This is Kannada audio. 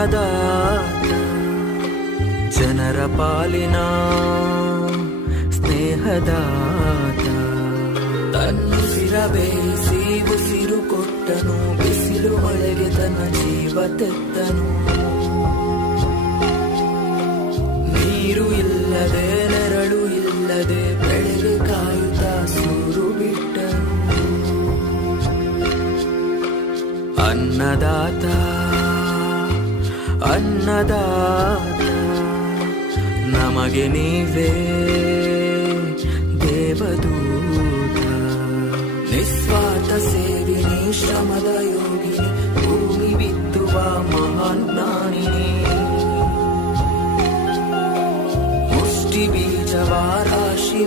ಅನ್ನದಾತ ಜನರ ಪಾಲಿನ ಸ್ನೇಹದಾತ ತನ್ನುಸಿರ ಬೇಯಿಸಿ ಉಸಿರು ಕೊಟ್ಟನು ಬಿಸಿಲು ಒಳಗೆ ತನ್ನ ಜೀವ ತೆತ್ತನು ನೀರು ಇಲ್ಲದೆ ನೆರಳು ಇಲ್ಲದೆ ಬೆಳೆಗೆ ಕಾಯುತ್ತಾ ಸೂರು ಬಿಟ್ಟನು ಅನ್ನದಾತ ಅನ್ನದಾತ ನಮಗೆ ನೀವೇ ದೇವದೂತ ನಿಸ್ವಾರ್ಥ ಸೇವಿನಿ ಶ್ರಮದ ಯೋಗಿನಿ ಭೂಮಿ ಬಿತ್ತುವ ಮಹಾನ್ ಜ್ಞಾನಿನಿ ಮುಷ್ಟಿ ಬೀಜವ ರಾಶಿ